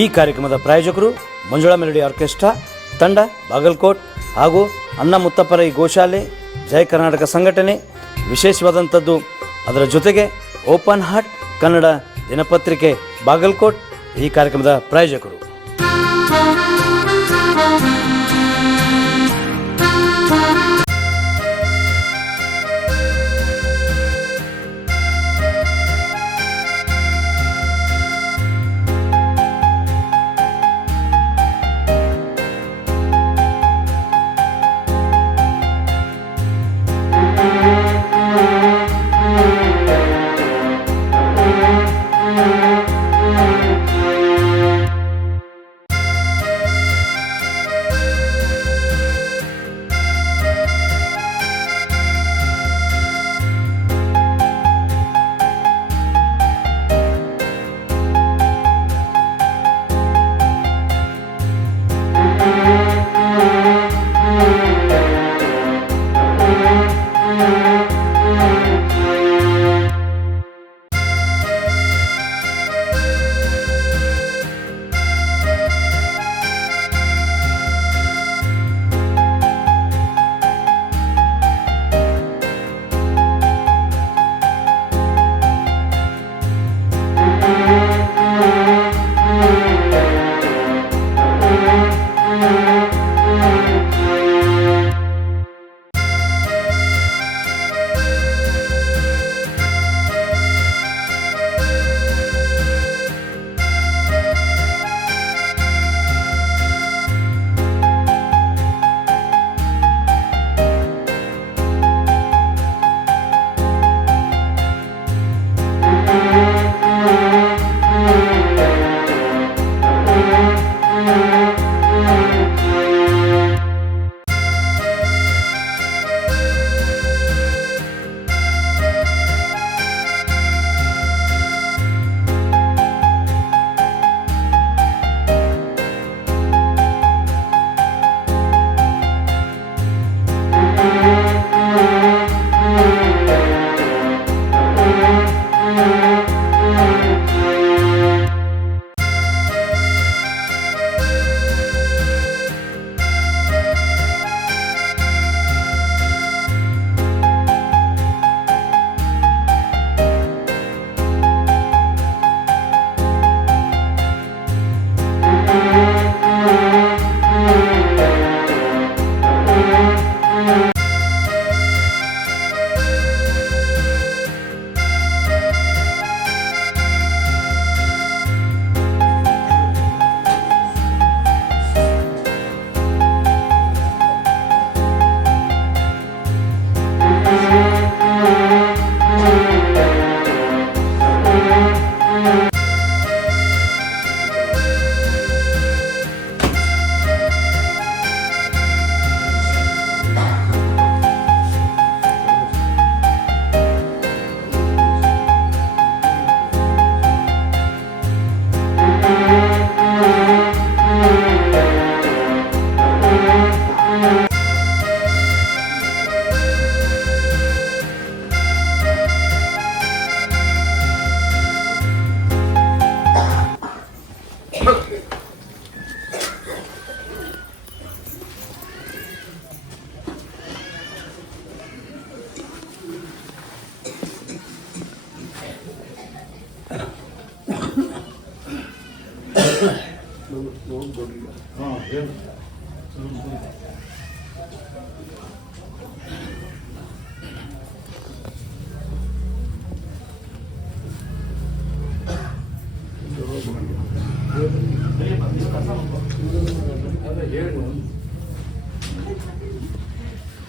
ಈ ಕಾರ್ಯಕ್ರಮದ ಪ್ರಾಯೋಜಕರು ಮಂಜುಳಾ ಮೆಲೋಡಿ ಆರ್ಕೆಸ್ಟ್ರಾ ತಂಡ ಬಾಗಲಕೋಟ್ ಹಾಗೂ ಅನ್ನ ಮುತ್ತಪ್ಪರೈ ಗೋಶಾಲೆ ಜಯ ಕರ್ನಾಟಕ ಸಂಘಟನೆ. ವಿಶೇಷವಾದಂಥದ್ದು ಅದರ ಜೊತೆಗೆ ಓಪನ್ ಹಾರ್ಟ್ ಕನ್ನಡ ದಿನಪತ್ರಿಕೆ ಬಾಗಲಕೋಟ್ ಈ ಕಾರ್ಯಕ್ರಮದ ಪ್ರಾಯೋಜಕರು.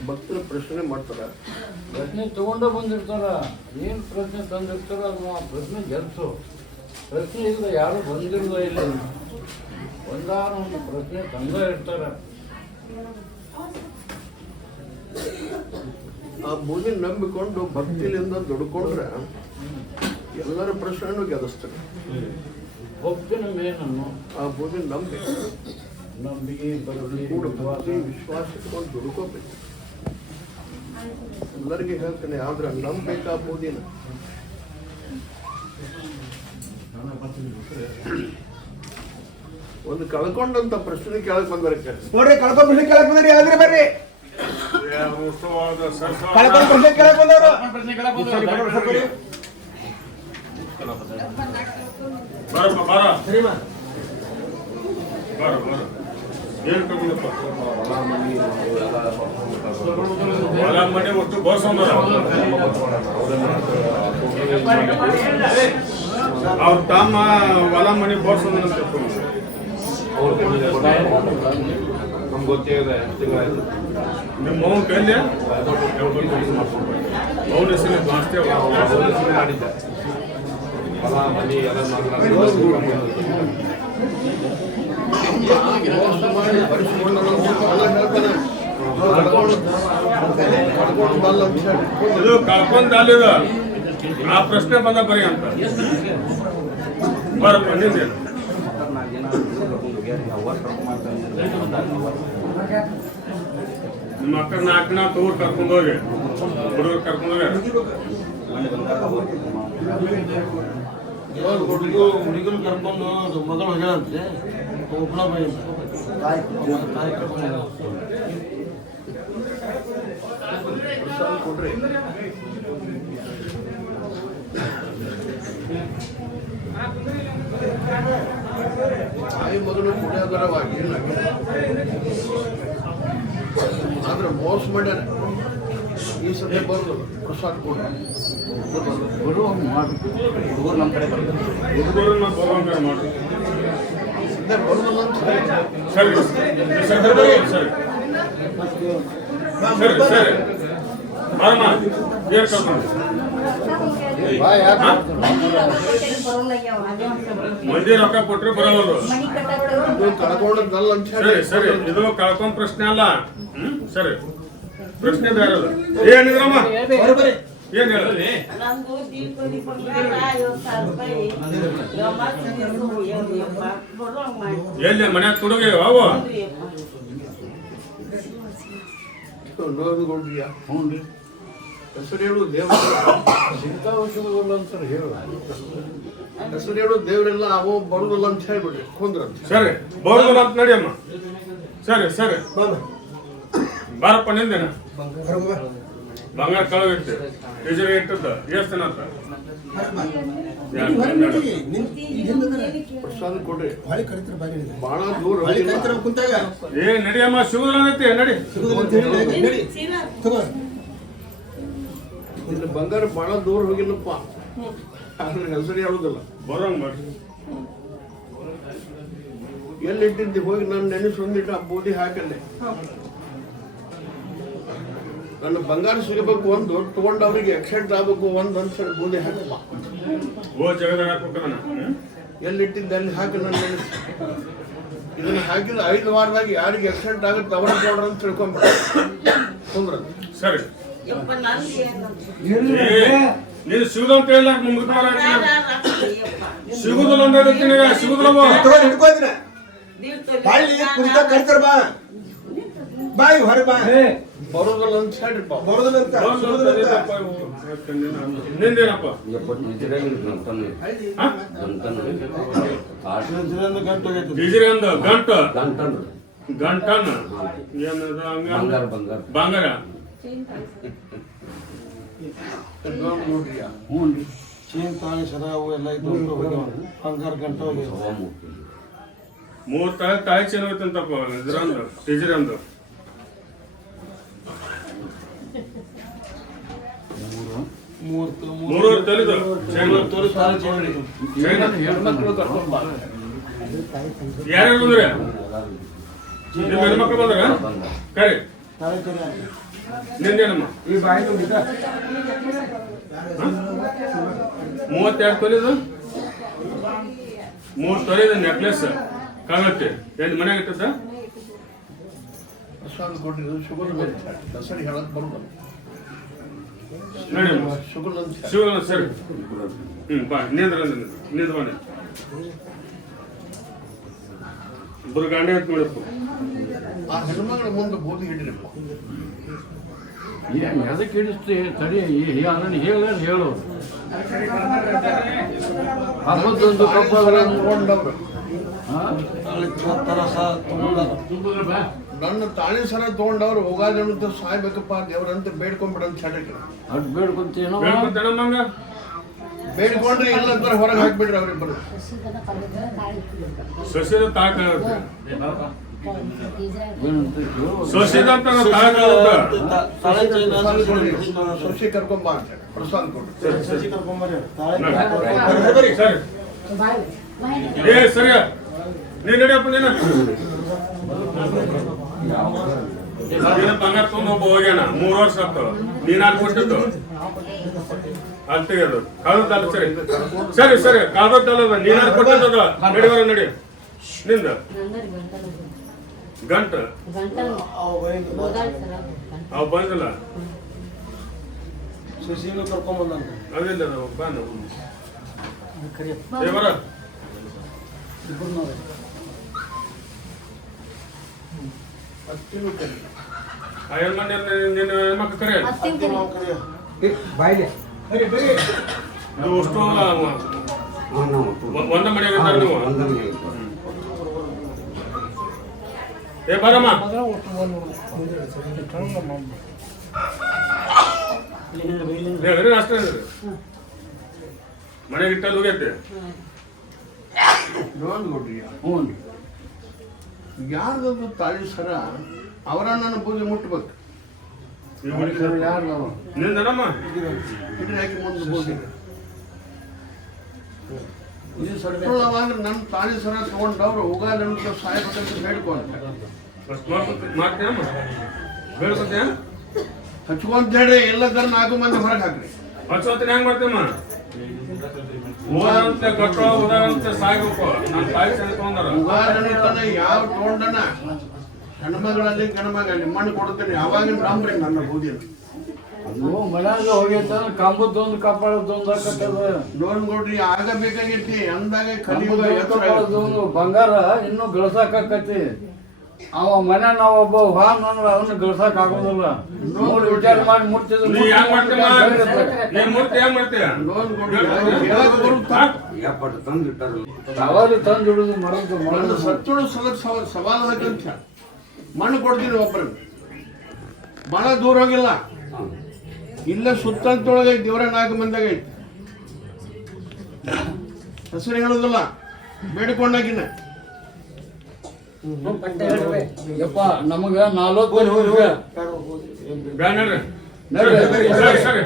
ಭಕ್ತರು ಪ್ರಶ್ನೆ ಮಾಡ್ತಾರೆ, ಪ್ರಶ್ನೆ ತಗೊಂಡು ಬಂದಿರ್ತಾರ. ಏನು ಪ್ರಶ್ನೆ ತಂದಿರ್ತಾರ ಅದು ಆ ಪ್ರಶ್ನೆ ಗೆಲ್ಸು. ಪ್ರಶ್ನೆ ಇಲ್ಲ ಯಾರು ಬಂದಿರೋದ ಇಲ್ಲ, ಒಂದಾರ ಒಂದು ಪ್ರಶ್ನೆ ತಂದ ಇರ್ತಾರ. ಆ ಬೂದಿ ನಂಬಿಕೊಂಡು ಭಕ್ತಿಲಿಂದ ದುಡ್ಕೊಂಡ್ರೆ ಎಲ್ಲರ ಪ್ರಶ್ನೆನೂ ಗೆಲ್ಲಿಸ್ತಾರೆ. ಭಕ್ತಿನ ಮೇನನ್ನು ಆ ಬೂದಿ ನಂಬಿಕೆ ನಂಬಿಕೆ ಕೂಡ ಭಕ್ತಿ ವಿಶ್ವಾಸ ಇಟ್ಕೊಂಡು ದುಡ್ಕೋಬೇಕು. ಎಲ್ಲರಿಗೆ ಹೇಳ್ತೇನೆ, ಆದ್ರೆ ನಂಬೇಕಾ ಬೂದಿನ ಒಂದು ಕಳ್ಕೊಂಡಂತ ಪ್ರಶ್ನೆ ಕೇಳಕ್ ಬಂದ್ಬರಕ್ಕೆ ನೋಡ್ರಿ ಕಳ್ಕೊಂಡ್ ಪ್ರಶ್ನೆ ಕೇಳಕ್ ಬಂದ್ರಿ ಯಾವ್ದ್ರಿ ಬರ್ರಿ ಕಳ್ಕೊಂಡ್ ಪ್ರಶ್ನೆ ಕೇಳಕ್ ಬಂದವ್ರು ಹೊಲ ಮನೆ ಒಟ್ಟು ಬೋರ್ಸಂದ್ರ ಅವ್ರ ತಮ್ಮ ಹೊಲ ಮನೆ ಬೋರ್ಸಂದ್ರ ನಮ್ಗೆ ಗೊತ್ತಿದೆ ನಿಮ್ಮ ಮೌನ್ ಕಲ್ಯ ಮೌನ ಹೆಸರು ಜಾಸ್ತಿ ಮಾಡಿದ್ದೆ ಹೊಲ ಮನೆ ಎಲ್ಲ ಇದು ಕಳ್ಕೊಂಡಲ್ಲಿದ ಆ ಪ್ರಶ್ನೆ ಬಂದ ಬರೀ ಅಂತ ಬರಪ್ಪ ನಿಂದೇನು ನಿಮ್ಮ ಅಕ್ಕ 4 ದಿನ ತೋರ್ ಕರ್ಕೊಂಡೋಗಿ ಹುಡುಗರು ಕರ್ಕೊಂಡೋಗಿ ಹುಡುಗರು ಕರ್ಕೊಂಡು ಮಗಳು ಹೋಗ್ಯಾಳಂತೆ ಒಬ್ಬಳ ಕೊಡ್ರಿ ತಾಯಿ ಮಗನು ಪುಣ್ಯಾದರವಾಗಿ ಆದ್ರೆ ಮೋಸ ಮಾಡ್ಯಾರ ಈ ಸತಿ ಬರೋದು ಪ್ರಸಾದ್ ಕೊಡ್ರಿ ಹುಡುಗರು ನಮ್ಮ ಕಡೆ ಬರ್ತಾರೆ. ಹುಡುಗರನ್ನ ಬರೋಂಗಾರ ಮಾಡಿ ಸದ್ಯ ಬರೋದಿಲ್ಲ ಅಂತ ಸರಿ ಸರಿ ಸರಿ ಸರಿ ಸರಿ ಬಾರಮ್ಮ ಏರ್ ಕರ್ಕೊಂಡು ಮಂದಿ ರೊಕ್ಕ ಕೊಟ್ರೆ ಬರೋದು ಇದು ಕಳ್ಕೊಂಡದ್ದಲ್ಲ ಅಂತ ಸರಿ ಹೇಳಿ ಸರಿ ಇದು ಕಳ್ಕೊಂಡ್ ಪ್ರಶ್ನೆ ಅಲ್ಲ ಸರಿ ಪ್ರಶ್ನೆ ಬೇರೆ ಅದ ಏನಿದ್ರಮ್ಮ ಏನ್ ಹೇಳಿ ನಂದು ದೀಪಾವಳಿ ಬಂಗಾರ 50,000 ರೂಪಾಯಿ ಎಲ್ಲಿ ಮನ್ಯಾಗ ತುಡುಗೆ ಅವು ನೋಡ್ಕೊಡ್ರಿಯಾ ಹ್ಞೂ ರೀ ಹೆಸರು ಹೇಳು ದೇವ್ರ ಸಿಗ್ತಾ ಔಷಧಗಳು ಅಂತಾರೆ ಹೇಳು ಹೆಸರು ಹೇಳು ದೇವರೆಲ್ಲ ಅವ ಬರುದಿಲ್ಲ ಅಂತ ಹೇಳ್ಬಿಡ್ರಿ ಕೊಂದ್ರಂತ ಸರಿ ಬರೋದಿಲ್ಲ ಅಂತ ನಡಿಯಮ್ಮ ಸರಿ ಸರಿ ಬಾರಪ್ಪ ನಿಂದೇನ ಬಂಗಾರ ಕಳವಿತ್ತು ಟೀಚರ್ ಇಟ್ಟದ್ದು ಎಷ್ಟು ದಿನ ಅಂತ ಪ್ರಸಾದ ಕೊಡ್ರಿ ಹೊಳಿ ಕರಿತ್ರ ಬಾರಿ ಬಹಳ ದೂರ ಹೊಳಿ ಹೋಗಿಲ್ಲ. ಕರಿತ್ರ ಕುಂತಾಗ ಏ ನಡಿಯಮ್ಮ ಸಿಗುದಿಲ್ಲ ಅನ್ನತ್ತೆ ನಡಿ ನಡಿ ತಗೋ ಇಲ್ಲಿ ಬಂಗಾರ ಬಹಳ ದೂರ ಹೋಗಿಲ್ಲಪ್ಪ ಆದ್ರೆ ಹೆಸರು ಹೇಳುದಿಲ್ಲ ಬರೋಂಗ್ ಮಾಡಿ ಎಲ್ಲಿಟ್ಟಿದ್ದಿ ಹೋಗಿ ನಾನು ನೆನೆಸಿ ಒಂದಿಟ್ಟು ಆ ಬೂದಿ ಹಾಕಲ್ಲೇ ನನ್ನ ಬಂಗಾರ ಸಿಗಬೇಕು ಒಂದು ತಗೊಂಡು ಅವ್ರಿಗೆ ಎಕ್ಸೆಂಟ್ ಆಗ್ಬೇಕು ಒಂದು ಅಂತ ಬೂದಿ ಹಾಕಪ್ಪ ಓ ಜಗದಾಗ ಹಾಕ್ಬೇಕಣ್ಣ ಎಲ್ಲಿಟ್ಟಿದ್ದೆ ಅಲ್ಲಿ ಹಾಕಿ ನಾನು ನೆನೆಸಿ ಇದನ್ನ ಹಾಕಿದ 5 ವಾರದಾಗ ಯಾರಿಗೆ ಎಕ್ಸೆಂಟ್ ಆಗುತ್ತೆ ಅವ್ರ ಕೊಡ್ರ ಅಂತ ತಿಳ್ಕೊಂಬ ತೊಂದ್ರ ಸರಿ ಯಪ್ಪ ನಂದು ಏನು ಏ ನೀನು ಸಿಗುದು ಅಂತ ಹೇಳಿಲ್ಲ ಮುಗಿದ ಸಿಗುದಿಲ್ಲ ಅಂತ ಹೇಳ್ತೀನಿ ಸಿಗುದಿಲ್ಲವ ತಗೋ ಹಿಡ್ಕೋದಿನ ದೀಪಾವಳಿ ಬಾಳಿ ಕುಂತ ಕರಿತಾರ ಬಾ ಬಾಯಿ ಹೊರ ಬಾ ಬರೋದಲ್ಲ ಅಂತ ಹೇಳ್ರಿಪ್ಪ ಬರೋದಿಲ್ಲ ಅಂತ ನಿಂದೇನಪ್ಪ ಡಿಜಿರಿ ಅಂದ ಗಂಟು ಗಂಟನ್ ಏನದ ಹಂಗ ಬಂಗಾರ ನೋಡ್ರಿಯಾ ಹ್ಞೂ ರೀ ಚೀನ್ ತಾಳಿ ಸರ ಅವು ಎಲ್ಲ ಇದ್ದು ಬಂಗಾರ ಗಂಟೆ ಹೋಗ್ಯಾವ 3 ತಾಯಿ ಚೆನ್ನ ಹೋಯ್ತಂತಪ್ಪ ಇದ್ರಂದು ಡಿಜಿರಿ ಅಂದು ಮೂರೂರು ತಲಿದು ಹೆಣ್ಮಕ್ಳು ಕರ್ಕೊಂಡು ಬಾ ಯಾರ್ಯಾರು ಬಂದ್ರೆ ನಿಮ್ಮ ಹೆಣ್ಮಕ್ಳು ಬಂದ್ರ ಕರಿ ನಿಂದೇನಮ್ಮ ಈ ಬಾಯಿ ನುಡಿದ 32 ತೊಲಿದು 3 ತೊಲಿದು ನೆಕ್ಲೆಸ್ ಕಾಗತ್ತೆ ಎಲ್ಲಿ ಮನ್ಯಾಗ ಇಟ್ಟದ ಪ್ರಸಾದ ಕೊಟ್ಟಿದ್ದು ಶುಗರ್ ಬಂತ ಹೆಸರು ಹೇಳಕ್ ಬರೋದಲ್ಲ ನಡಿಯಮ್ಮ ಶುಗರ್ ಅಂತ ಶಿವ ಸರಿ ಬಾ ನಿಂದ್ರ ನಿಂದ ಬನ್ನಿ ಇಬ್ಬರು ಗಾಂಡಿ ಅಂತ ನೋಡಪ್ಪ ಆ ಹೆಣ್ಮಗಳ ಮುಂದೆ ಬೂದಿ ಹಿಡಿರಪ್ಪ ಏನು ಎದಕ್ಕೆ ಹಿಡಿಸ್ತಿ ತಡಿ ಅದನ್ನು ಹೇಳು ಹಬ್ಬದೊಂದು ಕಬ್ಬಾದ್ರೆ ತಗೊಂಡವ್ರು ತರಸ ತಗೊಂಡಾರ. ನನ್ನ ತಾಳಿ ಸರ ತಗೊಂಡವ್ರು ಹೋಗಾದಂತ ಸಾಯ್ಬೇಕಪ್ಪ ದೇವ್ರಂತ ಬೇಡ್ಕೊಂಡ್ಬಿಡಂತ ಹೇಳಿ ಅದ್ ಬೇಡ್ಕೊಂತೇನೋ ಬೇಡ್ಕೊತೇನಮ್ಮಂಗ ಬೇಡ್ಕೊಂಡ್ರೆ ಇಲ್ಲಂದ್ರೆ ಹೊರಗೆ ಹಾಕ್ಬಿಡ್ರಿ ಅವ್ರಿಬ್ಬರು. ಸೊಸೆದ ತಾಕ ಏನಂತ ಸೊಸೆದ ಅಂತ ತಾಳೆ ಚೈನ ಸೊಸಿ ಕರ್ಕೊಂಬ ಅಂತ ಹೇಳಿ ಪ್ರಸಾದ್ ಕೊಡ್ರಿ. ಸಸಿ ಕರ್ಕೊಂಬರ್ರಿ. ತಾಳೆ ಸರಿ ಏ ಸರಿ ನೀನ್ ನಡಿಯಪ್ಪ ನೀನು ಬಂಗಾರ ತುಂಬ ಒಬ್ಬ ಹೋಗ್ಯಾನ 3 ವರ್ಷ ಆಯ್ತು. ನೀನ್ ಅಲ್ಲಿ ಕೊಟ್ಟಿದ್ದು ಅಲ್ಲಿ ತೆಗೆದು ಕಳ್ದಲ್ಲ. ಸರಿ ಸರಿ ಸರಿ ಕಳ್ದಲ್ಲ. ನೀನ್ ಅಲ್ಲಿ ಕೊಟ್ಟಿದ್ದದ ನಡಿವರ ನಡಿ ನಿಂದ ಗಂಟ ಅವ್ ಬಂದಿಲ್ಲ. ಸಸಿನೂ ಕರ್ಕೊಂಬಂದ. ಅದಿಲ್ಲ ಬಾನು ಬರ ಅತ್ತಿನೂ ಕರಿ ಆ ಹೆಣ್ಮನೆ ನಿನ್ನ ಹೆಣ್ಮಕ್ಳು ಕರೆಯಲ್ಲ ನೀವು ಅಷ್ಟು ಒಂದ ಮನೆಯಾಗ ಇದ್ದಾರೆ ನೀವು. ಏ ಬರಮ್ಮ ಹೇಳ್ರಿ ಅಷ್ಟೇ ಮನೆಗೆ ಇಟ್ಟಲ್ಲಿ ಹೋಗೈತೆ. ನೋಂದ್ ಕೊಡ್ರಿ. ಹ್ಞೂ ಯಾರ್ದು ತಾಳಿ ಸರ ಅವರ ನನ್ನ ಪೂಜೆ ಮುಟ್ಬೇಕು. ಯಾರು ನಿಂದನಮ್ಮ ಇಡ್ರಿ ಹಾಕಿ ಮುಂದೆ ಪೂಜೆ ಇದು ಸ್ವಲ್ಪ ಅಂದ್ರೆ ನನ್ನ ತಾಳಿ ಸರ ತಗೊಂಡವ್ರು ಹೋಗಾದಂತ ಸಾಯ್ಬೇಕಂತ ಬೇಡ್ಕೊಂತ ಮಾಡ್ತೀನಮ್ಮ ಬೇಡ್ಕೊತೀಯ ಹಚ್ಕೊಂತ ಹೇಳ್ರಿ. ಇಲ್ಲದ್ರ 4 ಮಂದಿ ಹೊರಗೆ ಹಾಕ್ರಿ. ಹಚ್ಚೋತೀನಿ ಹೆಂಗ್ ಮಾಡ್ತೀಯಮ್ಮ? ಓದಂತೆ ಕಟ್ಟೋ ಓದಂತೆ ಸಾಯ್ಬೇಕು. ನನ್ನ ತಾಯಿ ಸರಿ ತಗೊಂಡಾರ ಉಗಾದನ ಯಾವ ತಗೊಂಡನ ಹೆಣ್ಮಗಳಲ್ಲಿ ಗಣಮಗಲ್ಲಿ ಮಣ್ಣು ಕೊಡ್ತೀನಿ. ಅವಾಗಿನ ನಂಬ್ರಿ ನನ್ನ ಬೂದಿ ಅದು ಮನ್ಯಾಗ ಹೋಗೈತ ಕಂಬದ್ದೊಂದು ಕಪಾಳದೊಂದು ಹಾಕತ್ತದ. ಲೋನ್ ಕೊಡ್ರಿ ಆಗಬೇಕಾಗೈತಿ ಅಂದಾಗ ಕಲಿಯುಗ ಕಪಾಳದೊಂದು ಬಂಗಾರ ಇನ್ನೂ ಗಳಸಾಕತಿ. ಅವ ಮನೆ ನಾವ್ ಒಬ್ಬ ಹಾನ್ ಅಂದ್ರೆ ಅವನ್ನ ಗಳಸಾಕ್ ಆಗೋದಿಲ್ಲ. ನೋಡಿ ವಿಚಾರ ಮಾಡಿ ಮುಟ್ತಿದ್ರು. ನೀ ಹೆಂಗ್ ಮಾಡ್ತೀಯಮ್ಮ? ನೀನ್ ಮೂರ್ತಿ ಹೆಂಗ್ ಮಾಡ್ತೀಯ? ಲೋನ್ ಕೊಡ್ರಿ ಹೇಳಕ್ ಬರುತ್ತಾ? ಸವಾಲು ತಂದು ಹಿಡಿದು ಮರದ್ದು ನನ್ನ ಮರದ್ದು ಸತ್ತುಳು ಸವಾಲು ಹಾಕಂತ ಮಣ್ಣು ಕೊಡ್ತೀನಿ ಒಬ್ಬರಿಗೆ. ಬಹಳ ದೂರ ಹೋಗಿಲ್ಲ, ಇಲ್ಲ ಸುತ್ತಂತೊಳಗೆ ದೇವರ 4 ಮಂದಿಯಾಗ ಐತಿ. ಹೆಸರು ಹೇಳೋದಿಲ್ಲ, ಬೇಡಿಕೊಂಡಾಗಿನ ಯಪ್ಪ ನಮಗ 40 ನಿಮಿಷ ಬ್ಯಾನ್ ಹೇಳ್ರಿ. ಸರಿ ಸರಿ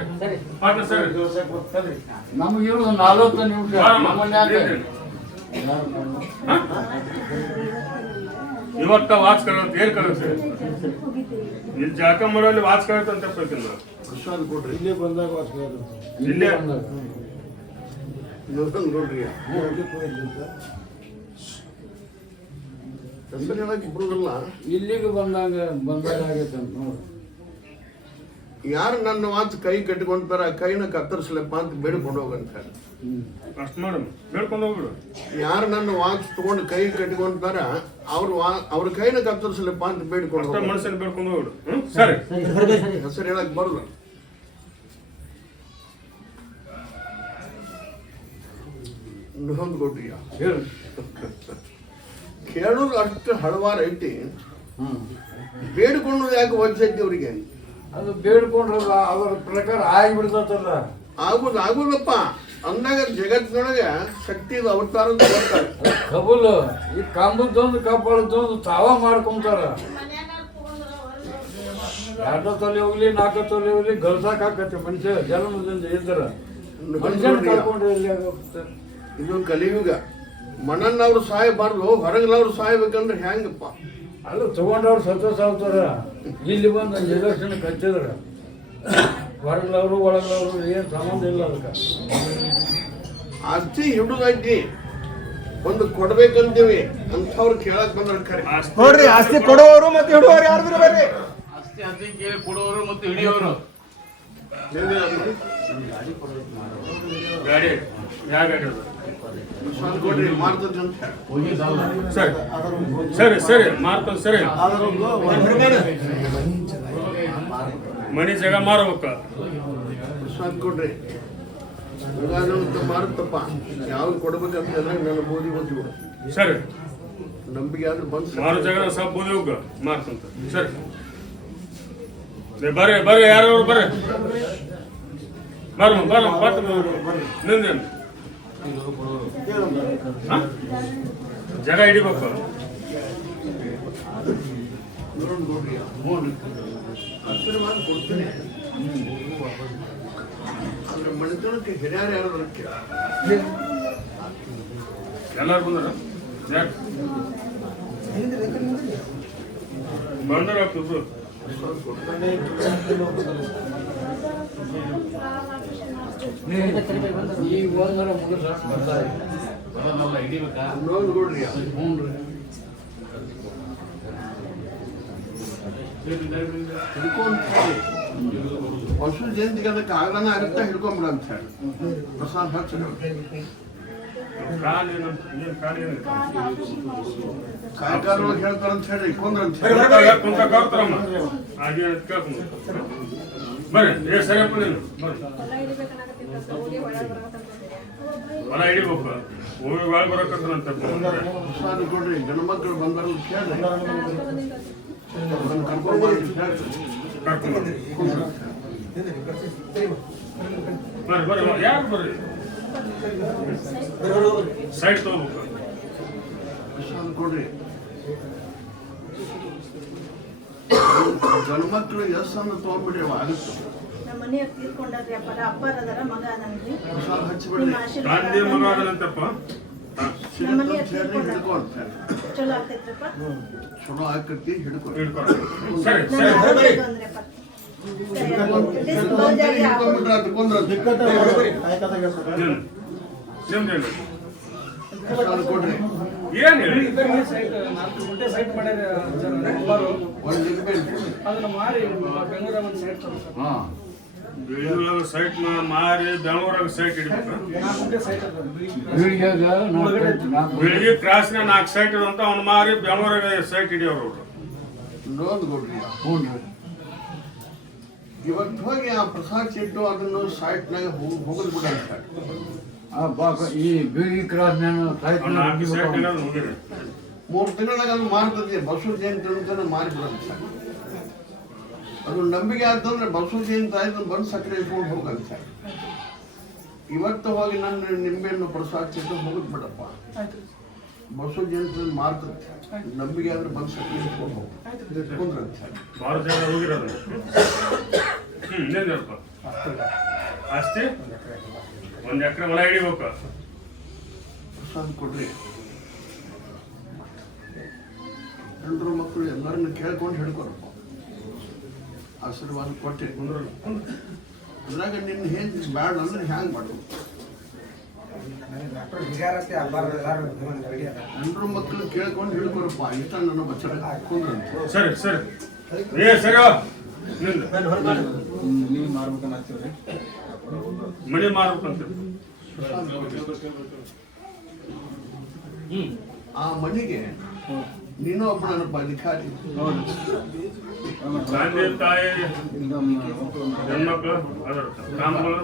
ಪಾಟ್ನ ಸರಿ ನಮಗಿರೋದು 40 ನಿಮಿಷ. ನಮ್ಮನ್ನ ಯಾಕೆ ಇವತ್ತ ವಾಚ್ ಕಳತ್ ಏನ್ ಕಳತ್ತೆ? ಇಲ್ಲಿ ಜಾಕ ಮರಲ್ಲಿ ವಾಚ್ ಕಳತ್ ಅಂತ ಹೇಳ್ತೀನಿ. ಪ್ರಸಾದ ಕೊಡ್ರಿ. ಇಲ್ಲೇ ಬಂದಾಗ ವಾಸ್ಕರ ಇಲ್ಲೇ ಲೋನ್ ಕೊಡ್ರಿ. ಹೆಸರು ಹೇಳಕ್ ಬರುದಿಲ್ಲ. ಇಲ್ಲಿಗೆ ಬಂದಾಗ ಆಗೈತೆ ಅಂತ ನೋಡ್ರಿ. ಯಾರು ನನ್ನ ವಾಚ್ ಕೈ ಕಟ್ಕೊಂತಾರ ಕೈನ ಕತ್ತರಿಸ್ಲಪ್ಪ ಅಂತ ಬೇಡ್ಕೊಂಡು ಹೋಗಂತ. ಅಷ್ಟ್ ಮಾಡು ಬೇಡ್ಕೊಂಡು ಹೋಗ್ಬಿಡು. ಯಾರು ನನ್ನ ವಾಚ್ ತಗೊಂಡು ಕೈ ಕಟ್ಕೊಂತಾರ ಅವ್ರ ಕೈನ ಕತ್ತರಿಸ್ಲಪ್ಪ ಅಂತ ಬೇಡ್ಕೊಂಡು ಅಷ್ಟ ಮನುಷ್ಯನ ಬೇಡ್ಕೊಂಡು ಹೋಗ್ಬಿಡು. ಸರಿ ಹೆಸರು ಹೇಳಕ್ ಬರಲ್ಲ. ಲೋನ್ ಕೊಡ್ರಿ. ಹೇಳಿ ಕೇಳೋದು ಅಷ್ಟು ಹಳವಾರ ಐತಿ. ಬೇಡ್ಕೊಂಡು ಯಾಕೆ ಒಜ್ಜೈತಿ ಅವ್ರಿಗೆ? ಅದು ಬೇಡ್ಕೊಂಡ್ರಲ್ಲ ಅದರ ಪ್ರಕಾರ ಆಗಿಬಿಡ್ತಲ್ಲ. ಆಗುದಪ್ಪ ಅಂದಾಗ ಜಗತ್ತಿನೊಳಗೆ ಶಕ್ತಿ ಅವತಾರದ ಕಬೂಲ್ ಈ ಕಂಬದ್ದೊಂದು ಕಬ್ಬಳದೊಂದು ತಾವ ಮಾಡ್ಕೊಂತಾರ. 2 ತೊಲೆ ಹೋಗ್ಲಿ 4 ತೊಲೆ ಹೋಗ್ಲಿ ಗಳಸಾಕ್ ಆಕತ್ತೆ ಮನುಷ್ಯ ಜನ್ಮದಿಂದ ಇದ್ರ ಮನುಷ್ಯನ ಕಳ್ಕೊಂಡ್ರೆ ಎಲ್ಲಿ ಆಗುತ್ತೆ? ಇದು ಕಲಿಯುಗ. ಮಣ್ಣನ್ನವ್ರು ಸಾಯಬಾರ್ದು, ಹೊರಗಿನವ್ರು ಸಾಯ್ಬೇಕಂದ್ರೆ ಹೆಂಗಪ್ಪ? ಅಲ್ಲ ತಗೊಂಡವ್ರು ಸಾಯ್ತಾರ. ಇಲ್ಲಿ ಬಂದು ಎಲೆಕ್ಷನ್ ಕಚ್ಚಿದ್ರ ಹೊರಗ್ಲವ್ರು ಒಳಗ್ಲವ್ರು ಏನ್ ಸಂಬಂಧ ಇಲ್ಲ ಅದಕ್ಕೆ. ಆಸ್ತಿ ಹಿಡುದೈತಿ, ಒಂದು ಕೊಡ್ಬೇಕಂತೀವಿ ಅಂಥವ್ರು ಕೇಳಕ್ ಬಂದ್ರೆ ಖರೆ. ನೋಡ್ರಿ, ಆಸ್ತಿ ಕೊಡುವವರು ಮತ್ತೆ ಹಿಡುವವರು ಯಾರು ಬರ್ರಿ? ಆಸ್ತಿ ಕೇಳಿ ಕೊಡುವವರು ಮತ್ತು ಹಿಡಿಯೋರು ಗಾಡಿ ಯಾವ ಗಾಡಿ ಅದು? ಕೊಡ್ರಿ ಮಾಡ್ತದೆ ಅಂತ. ಸರಿ ಸರಿ ಸರಿ ಮಾಡ್ತದ. ಸರಿ ಮನಿ ಜಾಗ ಮಾರ್ಬೇಕ. ಪ್ರಸಾದ್ ಕೊಡ್ರಿ. ಮಾರುತ್ತಪ್ಪ ಯಾವ್ದು ಕೊಡ್ಬೇಕಂತ ನನ್ನ ಬೋಧಿ ಓದ್ಬಿಡು. ಸರಿ ನಂಬಿಕೆ ಆದ್ರೆ ಬಂದು ಮಾರು ಜಾಗ ಸ್ವಲ್ಪ ಬೋದಿ ಹೋಗ ಮಾರ್ತಂತ ಸರಿ ಬರ್ರಿ ಯಾರು ಬರ್ರಿ ಬಟ್ಟು ನಿಂದೇನು ಜಾಗ ಹಿಡಿಬೇಕು ಆಶೀರ್ವಾದ ಕೊಡ್ತೀನಿ ಅಂದ್ರೆ ಮನೆತನಕ್ಕೆ ಹಿರಿಯರು ಯಾರು ಎಲ್ಲಾರು ಬಂದಾರ ಬಂದಾರ ಆಗ್ತದ್ರು ಈ ಒಂದರ ಮುಗಿಸ್ ಬರ್ತಾರೆ ಬರೋದಲ್ಲ ಹಿಡಿಬೇಕಾ ನೋಡ್ರಿ ಹ್ಞೂ ರೀ ಹಿಡ್ಕೊಂಡು ಪಶು ಜಯಂತಿಗೆ ಅದಕ್ಕೆ ಆಗಲನ ಆಗುತ್ತಾ ಹಿಡ್ಕೊಂಬಿಡ ಅಂತ ಹೇಳಿ ಪ್ರಸಾದ ಹಚ್ಚ ಕಾಯಕಾರೊಳಗೆ ಹೇಳ್ತಾರಂತ ಹೇಳಿ ಇಟ್ಕೊಂಡ್ರ ಅಂತ ಹೇಳಿ ಬರ್ರಿ ಸರಿಯಪ್ಪ ನೀನು ಬರ್ರಿ ಹೊಲ ಹಿಡಿಬೇಕು ಹೋಗಿ ಒಳಗೆ ಬರಕತ್ತಂತ ಪ್ರಸಾದ ಕೊಡ್ರಿ ಗಂಡು ಮಕ್ಕಳು ಬಂದಾರ ಕೇಳ್ರಿ ಕರ್ಕೊಂಡು ಬರ್ರಿ ಯಾರು ಬರ್ರಿ ಸೈಡ್ ತಗೋಬೇಕು ಪ್ರಸಾದ ಕೊಡ್ರಿ ಗಂಡು ಮಕ್ಕಳು ಎಸ್ ಅನ್ನು ತಗೊಂಡ್ಬಿಡಿ ಆಗುತ್ತೆ ನಮ್ಮ ಮನೆಯಾಗ ತೀರ್ಕೊಂಡ್ರಿ ಅಪ್ಪರ ಅದರ ಮಗ ನನ್ರಿ ಪ್ರಸಾದ ಹಚ್ಚಿಬಿಡ್ರಿ ನಿಮ್ಮ ಗಾಂಧಿ ಮಗ ಆಶೀರ್ವಾದ ಅದನಂತಪ್ಪ ನಮ್ಮ ಮನೆಯಾಗ ಹಿಡ್ಕೊ ಅಂತ ಹೇಳಿ ಚಲೋ ಆಗ್ತೈತ್ರಪ್ಪ ಚಲೋ ಆಕತಿ ಹಿಡ್ಕೊ ಹಿಡ್ಕೊಂಡು ಸರಿ ನಾನು ಸರಿ ಆರೋಗ್ಯ ಅಂದ್ರಪ್ಪ ಹಿಡ್ಕೊಂಡ್ಬಿಟ್ರೆ ಅದು ಕೊಂದ್ರಂತೆ. ನಿಮ್ದೇನು ಪ್ರಸಾದ ಕೊಡ್ರಿ ಏನ್ ಹೇಳಿ ನಾಲ್ಕು ಗುಂಟೆ ಸೈಟ್ ಮಾಡ್ಯಾರ ಒಂದು ಲಿಂಬೆ ಅದನ್ನ ಮಾರಿ ಬೆಂಗಳೂರಾಗ ಒಂದು ಸೈಟ್ ತಗೊಂಡ್ರು. ಹಾಂ ಬೆಂಗಳೂರಾಗ ಸೈಟ್ ಮಾರಿ ಬೆಂಗಳೂರಾಗ ಸೈಟ್ ಹಿಡಿಬೇಕು 4 ಗುಂಟೆ ಸೈಟ್ ಅದ ಬೀಳಿಗೆಗ ನಾಲ್ಕು ಬೆಳಿಗ್ಗೆ ಕ್ರಾಸ್ನ 4 ಸೈಟ್ ಇರುವಂತ ಅವ್ನು ಮಾರಿ ಬೆಂಗಳೂರಾಗ ಸೈಟ್ ಹಿಡಿಯೋರು ಅವರು ನೋಂದ್ ಕೊಡ್ರಿ ಹ್ಞೂ ರೀ ಇವತ್ತು ಹೋಗಿ ಆ ಪ್ರಸಾದ ಚಿಟ್ಟು ಅದನ್ನು ಸೈಟ್ನಾಗ ಹೋಗೋದು ಬಿಡ ಅಂತ ಆ ಪಾಪ ಈ ಬೀಳಿಗೆ ಕ್ರಾಸ್ನ್ಯಾನು ಸೈಟ್ 4 ಸೈಟ್ ಹಿಡಿಯೋದು ಹೋಗಿರಿ 3 ತಿಂಗಳಾಗ ಅದು ಮಾರ್ತದೆ ಬಸವ ಜಯಂತಿ ಅಂತ ಮಾರಿ ಬಿಡಂತ ಅದು ನಂಬಿಕೆ ಆಯ್ತಂದ್ರೆ ಬಸವ ಜಯಂತಿ ಆಯ್ತು ಬಂದು ಸಕ್ಕರೆ ಇಟ್ಕೊಂಡು ಹೋಗಂತ ಇವತ್ತು ಹೋಗಿ ನನ್ನ ನಿಂಬೆಯನ್ನು ಪ್ರಸಾದ ಚಿಟ್ಟು ಹೋಗುದು ಬಿಡಪ್ಪ ಬಸವ ಜಯಂತಿ ಮಾರ್ತದೆ ನಂಬಿಕೆ ಆದ್ರೆ ಬಂದು ಸಕ್ಕರೆ ಇಟ್ಕೊಂಡು ಹೋಗ್ಕೊಂಡ್ರಂತ ಭಾಳ ಜನ ಹೋಗಿರೋದು ಇನ್ನೇನಪ್ಪ ಆಸ್ತಿ 1 ಎಕರೆ ಹೊಲ ಹಿಡಿಬೇಕು ಪ್ರಸಾದ ಕೊಡ್ರಿ ಹೆಂಡ್ರು ಮಕ್ಕಳು ಎಲ್ಲರನ್ನು ಕೇಳ್ಕೊಂಡು ಹಿಡ್ಕೊರಪ್ಪ ಆಶೀರ್ವಾದ ಕೊಟ್ಟೆ ಅದ್ರಾಗ ನಿನ್ನ ಹೆಂಗ್ ಬ್ಯಾಡ ಅಂದ್ರೆ ಹ್ಯಾಂಗ್ ಮಾಡು ಹೆಂಡ್ರು ಮಕ್ಕಳು ಕೇಳ್ಕೊಂಡು ಹಿಡ್ಕೊರಪ್ಪ ಇಷ್ಟ ನನ್ನ ಬಚ್ಚಲ ಹಾಕೊಂಡ್ರಂತೆ ಸರಿ ಸರಿ ಸರಿ ನೀವು ಮಾಡ್ಬೇಕನ್ನ ಹಚ್ಚಿವ್ರಿ ಮನೆ ಮಾರ್ಬೇಕಂತ ಆ ಮನೆಗೆ ನೀನು ಒಬ್ಬ ನನ್ನಪ್ಪ ಅಧಿಕಾರಿ ತಂದೆ ತಾಯಿ ಹೆಣ್ಮಕ್ಳು ಅದರ ಕಾಮಗಳು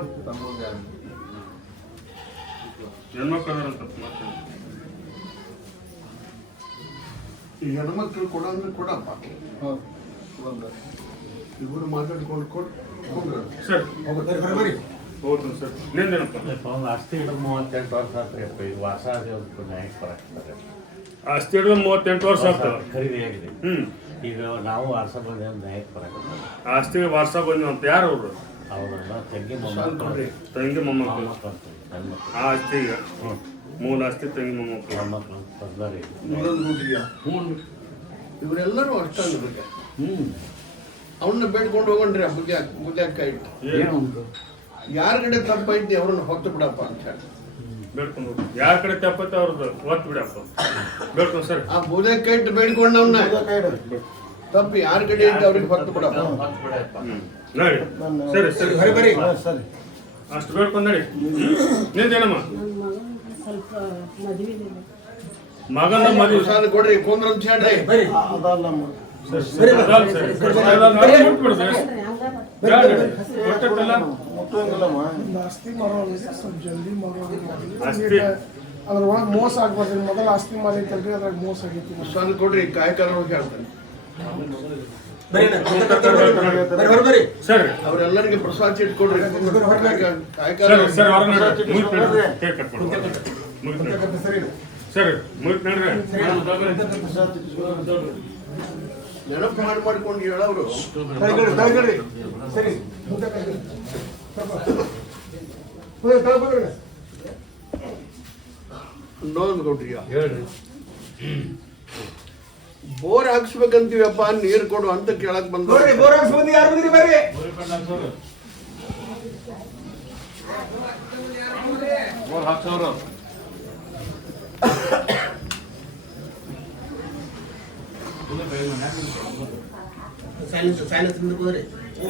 ಹೆಣ್ಮಕ್ಳು ಅದರಂತ ಮತ್ತೆ ಈ ಹೆಣ್ಮಕ್ಳು ಕೊಡ ಅಂದ್ರೆ ಕೊಡಪ್ಪ ಹೌದು ಇವರು ಮಾತಾಡ್ಕೊಂಡು ಕೊಡ್ರಂತೆ ಸರಿ ಬರ್ರಿ ಹೋಗ್ತೀನಿ ಸರ್ ನಿಂದೇನಪ್ಪ ಆಸ್ತಿ ಹಿಡಿದು 38 ವರ್ಷ ಆತ್ರಿಯಪ್ಪ ಈಗ ವಾಸ ನಾಯಕ್ ಬರಾಕ್ತಾರೆ ಆಸ್ತಿ ಹಿಡಿದು 38 ವರ್ಷ ಆಗ್ತದೆ ಖರೀದಿ ಆಗಿದೆ ಹ್ಮ್ ಈಗ ನಾವು ವಾರಸ ಬಂದ ನಾಯಕ್ ಬರಾಕ್ತಾರೆ ಆಸ್ತಿಗೆ ವಾರಸ ಬಂದು ಅಂತ ಯಾರು ಅವರು ಅವರೆಲ್ಲ ತಂಗಿ ಮೊಮ್ಮಕ್ಕಳು ತಂಗಿ ಮೊಮ್ಮಕ್ಕಳು ನನ್ನ ಮಕ್ಕಳು ಆ ಆಸ್ತಿಗೆ ಮೂಲ ಆಸ್ತಿ ತಂಗಿ ಮೊಮ್ಮಕ್ಕಳು ಮೊಮ್ಮಕ್ಕಳು ಬರ್ದಾರಿ ಇವರೆಲ್ಲರೂ ಅಷ್ಟ ಹ್ಞೂ ಅವನ್ನ ಬೇಡ್ಕೊಂಡು ಹೋಗಣ್ರಿ ಆ ಬುದ್ಯಾಕ ಇಟ್ಟು ಏನು ಉಂಟು ಯಾರ ಕಡೆ ತಪ್ಪೈತಿ ಅವ್ರನ್ನ ಹೊತ್ತು ಬಿಡಪ್ಪ ಅಂತ ಹೇಳಿ ಬೇಡ್ಕೊಂಡು ಯಾರ ಕಡೆ ತಪ್ಪತ್ತೆ ಅವ್ರದ್ದು ಒತ್ತು ಬಿಡಪ್ಪ ಬೇಡ್ಕೊಂಡು ಸರ್ ಆ ಬುದ್ಯಾಕ ಇಟ್ಟು ಬೇಡ್ಕೊಂಡವನ್ನ ತಪ್ಪು ಯಾರ ಕಡೆ ಐತಿ ಅವ್ರಿಗೆ ಹೊತ್ತು ಬಿಡಪ್ಪ ನೋಡಿ ಸರಿ ಸರಿ ಬರ್ರಿ ಬರ್ರಿ ಸರಿ ಅಷ್ಟು ಬೇಡ್ಕೊಂಡು ನಡಿ ನಿಂದೇನಮ್ಮ ಸ್ವಲ್ಪ ಮದುವೆ ಮಗನ ಮದುವೆ ಪ್ರಸಾದ ಕೊಡ್ರಿ ಕೊಂದ್ರ ಅಂತ ಹೇಳ್ರಿ ಬರ್ರಿ ಅದಲ್ಲ ಆಸ್ತಿ ಅದ್ರ ಒಳಗೆ ಮೋಸ ಆಗ್ಬಾರ್ದು. ಮೊದಲು ಆಸ್ತಿ ಮಾಡೈತಲ್ರಿ, ಅದ್ರಾಗ ಮೋಸ ಆಗೈತಿ. ಪ್ರಸಾದ ಕೊಡ್ರಿ, ಕಾಯಕರ ಹೇಳ್ತಾರೆ. ಬರ್ರಿ ಸರಿ ಅವರೆಲ್ಲರಿಗೆ ಪ್ರಸಾದ ಚೀಟ್ ಕೊಡ್ರಿ. ಕಾಯಕರ ಸರ್ ಅವ್ರ ಸರಿ ಮುಗಿತ್ ನೋಡ್ರಿ. ನೆನಪು ಮಾಡ್ಕೊಂಡು ಹೇಳೋರು ಸರಿ ಇನ್ನೊಂದು ಕೊಡ್ರಿ. ಬೋರ್ ಹಾಕ್ಸ್ಬೇಕಂತೀವಪ್ಪ, ನೀರು ಕೊಡು ಅಂತ ಕೇಳಕ್ ಬಂದ. ನೋಡ್ರಿ ಬೋರ್ ಹಾಕ್ಸ್ಬಂದು ಯಾರು ಬಂದಿರಿ ಬರ್ರಿ.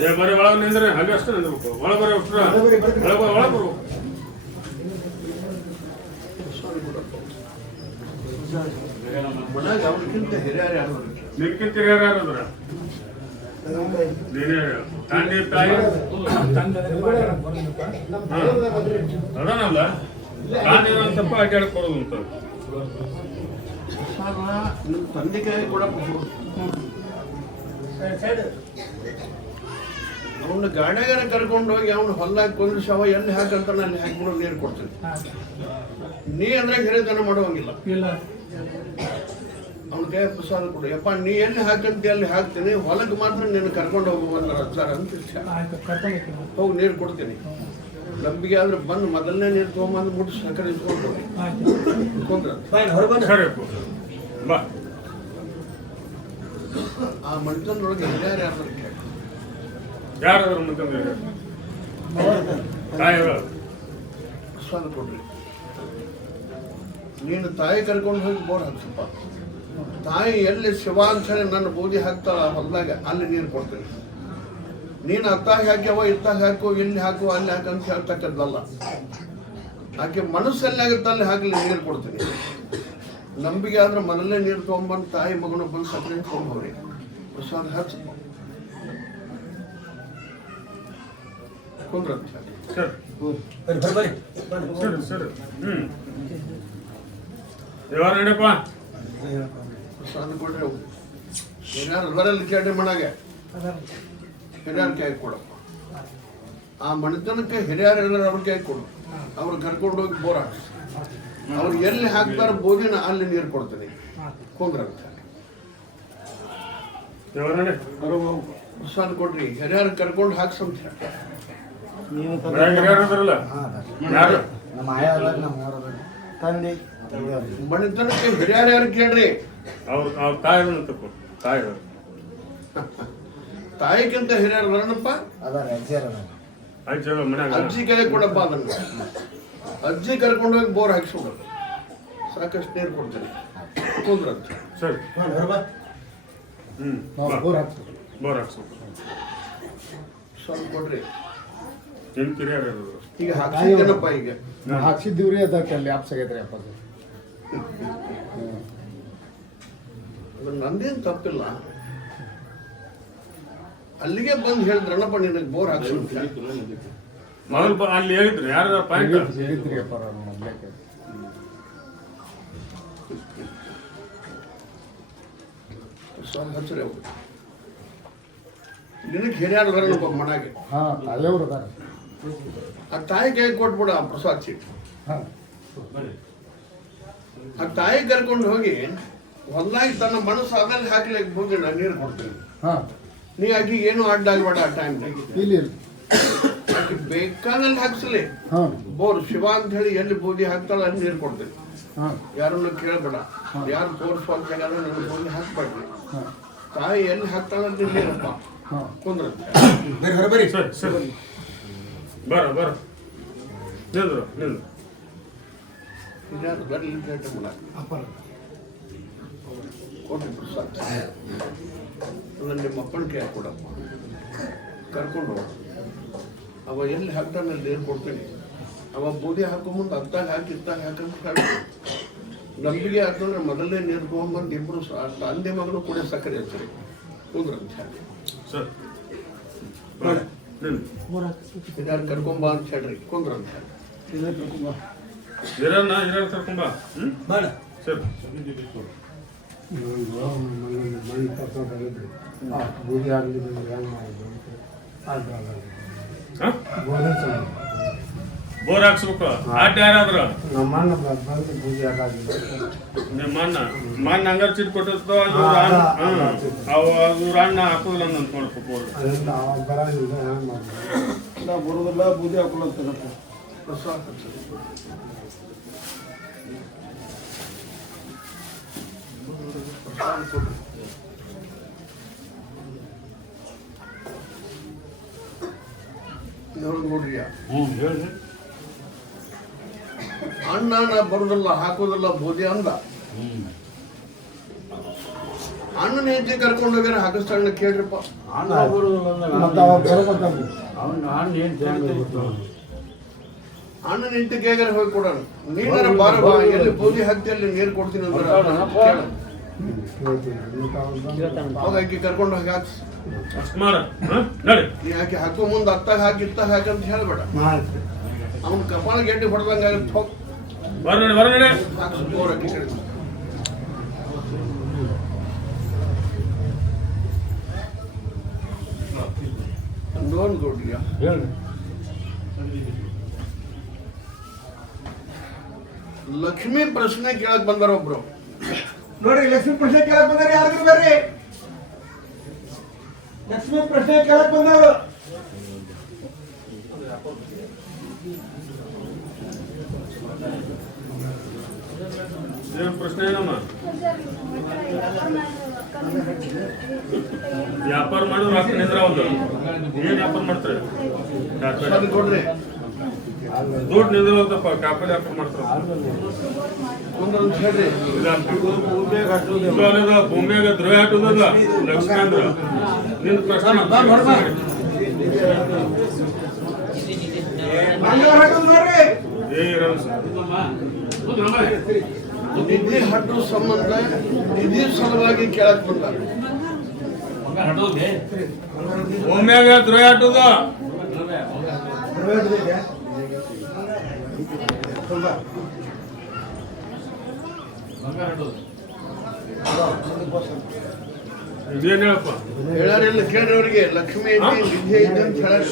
ಏ ಬರೀ ಒಳಗೆ ನಿಂದ್ರೆ ಹಾಗೆ ಅಷ್ಟೇ ನಿಂದ್ಬೇಕು. ಒಳಗೆ ಬರೀ ಅಷ್ಟ್ರ ಒಳಗೆ ಬರ್ಬೇಕು. ಮನ್ಯಾಗ ಅವ್ರಿಗಿಂತ ಹಿರಿಯರು ಯಾರು? ನಿನ್ಕಿಂತ ಯಾರಾದ್ರ ನೀನೇ ತಂದೆ ತಾಯಿ ಅದಾನಲ್ಲ, ತಾನೇ ತಪ್ಪ ಅಡ್ಡಾಡಕ್ ಕೊಡೋದು ಅಂತ. ನಿಮ್ಮ ತಂದೆ ಕೈ ಕೂಡ ಅವನ ಗಾಡಿಯಾಗಾರ ಕರ್ಕೊಂಡು ಹೋಗಿ ಅವ್ನು ಹೊಲ್ಲಾಗಿ ಕೊಂದ್ರೆ ಶವ ಎಲ್ಲಿ ಹಾಕಂತಾನೆ ಅಲ್ಲಿ ಹಾಕಿಬಿಡೋ ನೀರು ಕೊಡ್ತೀನಿ. ನೀ ಅಂದ್ರೆ ಹಿರಿತನ ಮಾಡುವಂಗಿಲ್ಲ. ಅವನ ಕೈ ಪ್ರಸಾದ ಕೊಡು. ಯಪ್ಪ ನೀ ಎಲ್ಲಿ ಹಾಕಂತಿ ಅಲ್ಲಿ ಹಾಕ್ತೀನಿ, ಹೊಲಕ್ಕೆ ಮಾತ್ರ ನೀನು ಕರ್ಕೊಂಡು ಹೋಗುವಂತ ಸರ್ ಅಂತ ಹೋಗಿ ನೀರು ಕೊಡ್ತೀನಿ. ನಂಬಿಕೆ ಆದ್ರೆ ಬಂದು ಮೊದಲನೇ ನೀರು ತೊಗೊಂಬಂದು ಮುಟ್ಟು ಸಕ್ಕರೆ ಇಟ್ಕೊಂಡು ಸರಿ ಬಾ. ಆ ಮಂಟನೊಳಗೆ ಹಿರಿಯರು ಯಾರು? ಯಾರಾದ್ರು ಮುಂದೆ ತಾಯಿ ಪ್ರಸಾದ ಕೊಡ್ರಿ. ನೀನು ತಾಯಿ ಕರ್ಕೊಂಡು ಹೋಗಿ ಬೋರ್ ಹಾಕ್ಸಪ್ಪ. ತಾಯಿ ಎಲ್ಲಿ ಶಿವ ಅಂತ ಹೇಳಿ ನನ್ನ ಬೂದಿ ಹಾಕ್ತಾಳ ಹೊಲದಾಗ ಅಲ್ಲಿ ನೀರು ಕೊಡ್ತೀನಿ. ನೀನು ಅತ್ತಾಗ ಹಾಕ್ಯವ ಇತ್ತಾಗ ಹಾಕು, ಇಲ್ಲಿ ಹಾಕು, ಅಲ್ಲಿ ಹಾಕಂತ ಹೇಳ್ತಕ್ಕದ್ದಲ್ಲ. ಆಕೆ ಮನಸ್ಸಲ್ಲಿ ಆಗುತ್ತೆ ಅಲ್ಲಿ ಹಾಕಲಿ ನೀರು ಕೊಡ್ತೀನಿ. ನಂಬಿಕೆ ಆದ್ರೆ ಮೊದಲನೇ ನೀರು ತೊಗೊಂಬಂದು ತಾಯಿ ಮಗನ ಬಂದು ಸಕ್ಕರೆ ತೊಗೊಂಡ್ರಿ ಪ್ರಸಾದ ಹಚ್ಚಪ್ಪ ಕುಂದ್ರಂತ. ಸರಿ ಸರಿ ಸರಿ ಯಾರು ನಡೀಪ್ಪ. ಪ್ರಸಾದ ಕೊಡ್ರಿ. ಏನಾರು ಅದರಲ್ಲಿ ಕೇಳಿ ಮನಾಗೆ ಹಿರಿಯರ ಕೈ ಕೊಡಪ್ಪ. ಆ ಮನೆತನಕ್ಕೆ ಹಿರಿಯರು ಎಲ್ಲರೂ ಅವ್ರ ಕೈ ಕೊಡು. ಅವ್ರು ಕರ್ಕೊಂಡು ಹೋಗಿ ಬೋರ್ ಹಾಕಿ ಅವ್ರು ಎಲ್ಲಿ ಹಾಕ್ತಾರ ಬೋದಿನ ಅಲ್ಲಿ ನೀರು ಕೊಡ್ತೀನಿ ಕುಂದ್ರಂತ. ಪ್ರಸಾದ ಕೊಡ್ರಿ. ಹಿರಿಯರು ಕರ್ಕೊಂಡು ಹಾಕ್ಸಂತ ತಂದೆ ಮನೆತನಕ್ಕೆ ಹಿರಿಯರು ಯಾರು ಕೇಳ್ರಿ. ಅವ್ರ ತಾಯಿ ತಪ್ಪು ತಾಯಿ ತಾಯಿಗಿಂತ ಹಿರಿಯರು ಬರೋಣಪ್ಪ. ಅಜ್ಜಿ ಕೈ ಕೊಡಪ್ಪ. ಅದನ್ನ ಅಜ್ಜಿ ಕರ್ಕೊಂಡು ಹೋಗಿ ಬೋರ್ ಹಾಕ್ಸೋದು. ಸಾಕಷ್ಟು ನೀರು ಕೊಡ್ತೀನಿ ಕುಂದ್ರಂತ. ಸರಿ ಬೋರ್ ಹಾಕ್ಸು. ಸ್ವಲ್ಪ ಕೊಡ್ರಿ. ನಿಮ್ ಕಿರಿಯರು ಈಗ ಹಾಕ್ಸಿದ್ದೇನಪ್ಪ. ಈಗ ಹಾಕ್ಸಿದ್ದೀವ್ರಿ, ಅದಕ್ಕೆ ಅಲ್ಲಿ ಆಪ್ಸ್ ಆಗೈತ್ರಿ ಅಪ್ಪ. ನಂದೇನು ತಪ್ಪಿಲ್ಲ. ಅಲ್ಲಿಗೆ ಬಂದು ಹೇಳಿದ್ರಣ್ಣಪ್ಪ ನಿನಗೆ ಬೋರ್ ಹಾಕ್ಸಿ ಮೊದಲು ಅಲ್ಲಿ ಹೇಳಿದ್ರು ಯಾರು ಪಾಯಿಂಟ್ ಹೇಳಿದ್ರಿ ಅಪ್ಪ ಮೊದ್ಲಕ್ಕೆ. ಹಚ್ಚರಿ ಅವ್ರು ನಿನಗೆ ಹಿರಿಯರು ಬರೋಣಪ್ಪ ಮನೆಗೆ. ಅಲ್ಲೇವ್ರು ಅದಾರ. ಆ ತಾಯಿ ಕೈ ಕೊಟ್ಬಿಡ ಆ ಪ್ರಸಾದ್ ಸೀಟ್. ಆ ತಾಯಿ ಕರ್ಕೊಂಡು ಹೋಗಿ ಹೊಲ್ದಾಗಿ ತನ್ನ ಮನಸ್ಸು ಅದಲ್ಲಿ ಹಾಕ್ಲಿಕ್ಕೆ ಹೋಗಿ ನಾನು ನೀರು ಕೊಡ್ತೀನಿ. ನೀ ಆಗಿ ಏನು ಅಡ್ಡ ಆಗ್ಬೇಡ. ಆ ಟೈಮ್ನಾಗ ಆಕೆ ಬೇಕಾದಲ್ಲಿ ಹಾಕ್ಸಲಿ ಬೋರ್. ಶಿವ ಅಂತ ಹೇಳಿ ಎಲ್ಲಿ ಬೂದಿ ಹಾಕ್ತಾಳ ಅಲ್ಲಿ ನೀರು ಕೊಡ್ತೀನಿ. ಯಾರನ್ನು ಕೇಳಬೇಡ. ಯಾರು ತೋರಿಸುವಂತ ನನ್ನ ಬೂದಿ ಹಾಕ್ಬೇಡ್ರಿ. ತಾಯಿ ಎಲ್ಲಿ ಹಾಕ್ತಾಳ ಅಂತ ನೀರಪ್ಪ ಕುಂದ್ರ. ಬರ್ರಿ ಸರಿ ಸರಿ ಬರ ನಿಂದ್ರು ಯಾರು ಬರ್ಲಿ ಕೊಟ್ಟು ಪ್ರಸಾದ್ ಅದನ್ನು ನಿಮ್ಮ ಅಪ್ಪನ ಕೈ ಕೊಡಪ್ಪ. ಕರ್ಕೊಂಡು ಹೋಗ. ಅವ ಎಲ್ಲಿ ಹಾಕ್ತಾನೆ ಅಲ್ಲಿ ನೀರು ಕೊಡ್ತೀನಿ. ಅವ ಬೂದಿ ಹಾಕೋ ಮುಂದೆ ಅತ್ತಾಗ ಹಾಕಿ ಇತ್ತಾಗ ಹಾಕಂತ ಹೇಳಿ ನಂಬಿಕೆ ಹಾಕಂದ್ರೆ ಮೊದಲನೇ ನೀರು ತೊಗೊಂಬಂದು ಇಬ್ಬರು ತಂದೆ ಮಗನು ಕೂಡ ಸಕ್ಕರೆ ಹಚ್ಚಿರಿ ಕುಂದ್ರಂತ ಹೇಳಿ. ಇದಾರು ಕರ್ಕೊಂಬ ಅಂತ ಹೇಳ್ರಿ ಕುಂದ್ರಂತ ಹೇಳಿ. ಹಿರಣ್ಣ ಕರ್ಕೊಂಬ ಬೇಡ ಸರಿ ಬೂದಿ ಆಗಲಿ ಹೆಂಗೆ ಮಾಡೋದು ಹಾ? ಬೋರ್ ಹಾಕ್ಸ್ಬೇಕು ಆಟ ಯಾರಾದ್ರ ನಮ್ಮ ಅಣ್ಣ ಬಂದು ಬೂದಿ ಆಗಾಗಿಲ್ಲ ನಿಮ್ಮ ಅಣ್ಣ ಹಂಗಾರ ಚೀಟ್ ಕೊಟ್ಟಿರ್ತೋ ಅವ್ರ ಅಣ್ಣ ಹಾಕೋದಿಲ್ಲ ಅಂತ ನೋಡ್ಕೊ ಬೋರ್ ಅದರಿಂದ ಅವಾಗ ಬರೋದಿಲ್ಲ ಹೆಂಗೆ ಮಾಡೋದು ನಾ ಬರೋದಿಲ್ಲ ಬೂದಿ ಹಾಕೊಳ್ಳೋಂತಾರಪ್ಪ ನೋಡ್ರಿ ಹೇಳಿ ಅಣ್ಣ ನಾ ಬರೋದಿಲ್ಲ ಹಾಕೋದಿಲ್ಲ ಬೂದಿ ಅಂದ ಅಣ್ಣನ ಹೆಂಡತಿ ಕರ್ಕೊಂಡು ಹೋಗ್ಯಾರ ಹಾಕಿಸ್ತಾಳ ಕೇಳ್ರಿಪ್ಪ ಅಣ್ಣ ಬರೋದಿಲ್ಲ ಅಂದಾಗ ಮತ್ತು ಅವಾಗ ಬರ್ಬೇಕಂದ್ರೆ ಅಣ್ಣ ಏನು ಗೊತ್ತು ಅಣ್ಣನ ಹೆಂಡತಿ ಕೇಗಾರ ಹೋಗಿ ಕೊಡೋಣ ನೀನಾರ ಬಾರ ಬಾ ಎಲ್ಲಿ ಬೂದಿ ಹಾಕ್ತಿ ಅಲ್ಲಿ ನೀರು ಕೊಡ್ತೀನಿ ಅಂದ್ರೆ ಅವಾಗ ಆಕಿ ಕರ್ಕೊಂಡು ಹೋಗಿ ಹಾಕ್ಸ್ ಅಷ್ಟು ಮಾಡ ನಡಿ ನೀ ಆಕಿ ಹಾಕೋ ಮುಂದೆ ಅತ್ತಾಗ ಹಾಕಿ ಇತ್ತಾಗ ಹಾಕಿ ಅಂತ ಹೇಳ್ಬೇಡ ಆಯ್ತು ಅವ್ನ ಕಪಾಳ ಗೆಡ್ಡೆ ಹೊಡೆದಂಗ ಹೋಗಿ ಬರ ನಡಿ ಹಾಕ್ಸ್ ಬೋರ್ ಆಕಿ ಕಡೆ ಲೋನ್ ಕೊಡ್ರಿಯಾ ಹೇಳಿ ಲಕ್ಷ್ಮಿ ಪ್ರಶ್ನೆ ಕೇಳಕ್ ಬಂದಾರ ಒಬ್ರು ನೋಡ್ರಿ ಲಕ್ಷ್ಮೀ ಪ್ರಶ್ನೆ ಕೇಳಕ್ ಬಂದಾರ ಯಾರು ಬರ್ರಿ ಲಕ್ಷ್ಮೀ ಪ್ರಶ್ನೆ ಕೇಳಕ್ ಬಂದವರು ಏನು ಪ್ರಶ್ನೆ ಏನಮ್ಮ ವ್ಯಾಪಾರ ಮಾಡಿದ್ರು ರೊಕ್ಕ ನಿಂದ್ರ ಒಂದು ಏನ್ ವ್ಯಾಪಾರ ಮಾಡ್ತಾರೆ ಅದನ್ನ ಕೊಡ್ರಿ ದುಡ್ಡು ನಿಂದ್ರಪ್ಪ ಕಾಪಿ ವ್ಯಾಪಾರ ಮಾಡ್ತಾರೆ ಒಂದೊಂದು ಹೇಳ್ರಿ ಭೂಮಿಯಾಗ ದ್ರೋಹ ಹಾಟುದಲ್ಲ ಲಕ್ಷ್ಮಿ ಅಂದ್ರ ನಿನ್ ಪ್ರಶ್ನೆ ನೋಡ್ರಿ ಏ ರಮೇಶ್ ನಿಧಿ ಹಟ್ಟು ಸಂಬಂಧ ನಿಧಿ ಸಲುವಾಗಿ ಕೇಳಕ್ ಬಂದಾರ ಭೂಮಿಯಾಗ ದ್ರೋಹ ಹಾಟುದ ಇದೇನ್ ಹೇಳಪ್ಪ ಹೇಳಾರಿಲ್ಲ ಕೇಳ್ರಿ ಅವ್ರಿಗೆ ಲಕ್ಷ್ಮಿ ಐತಿ ನಿಧಿ ಐತಿ ಅಂತ ಹೇಳಾರಿ